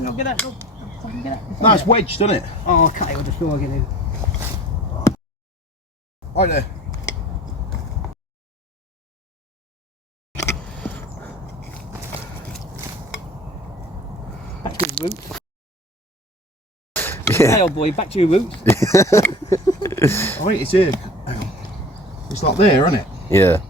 Look, get that. Look. Fucking get that. No, it's wedged, isn't it? Oh, okay. I'll just go again in. Right there. Back to his roots. Yeah. Hey, old boy, back to your roots. I think it's here. Hang on. It's like there, isn't it? Yeah.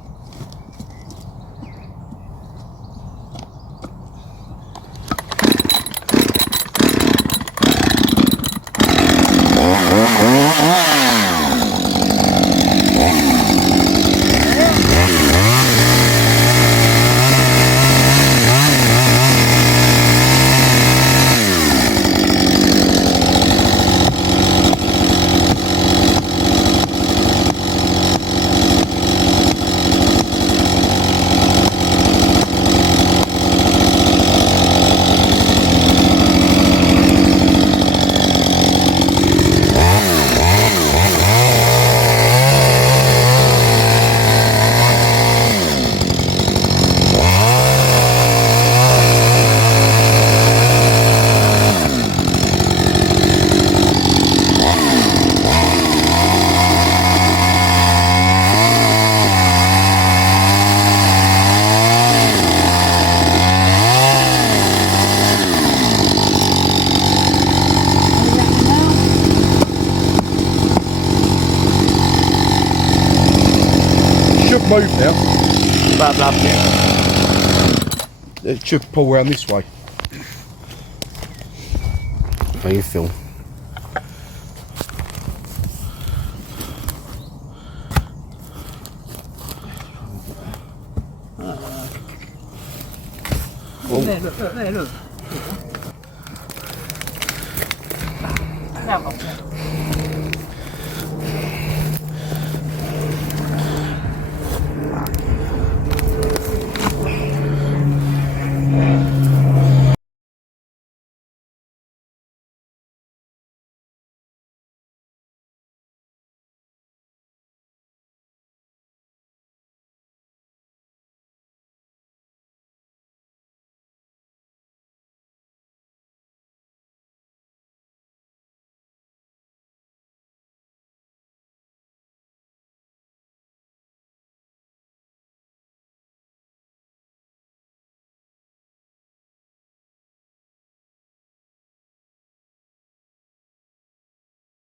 Should move now. Bad love, yeah. It should pull around this way. How you feel? There, look, there, look. Now,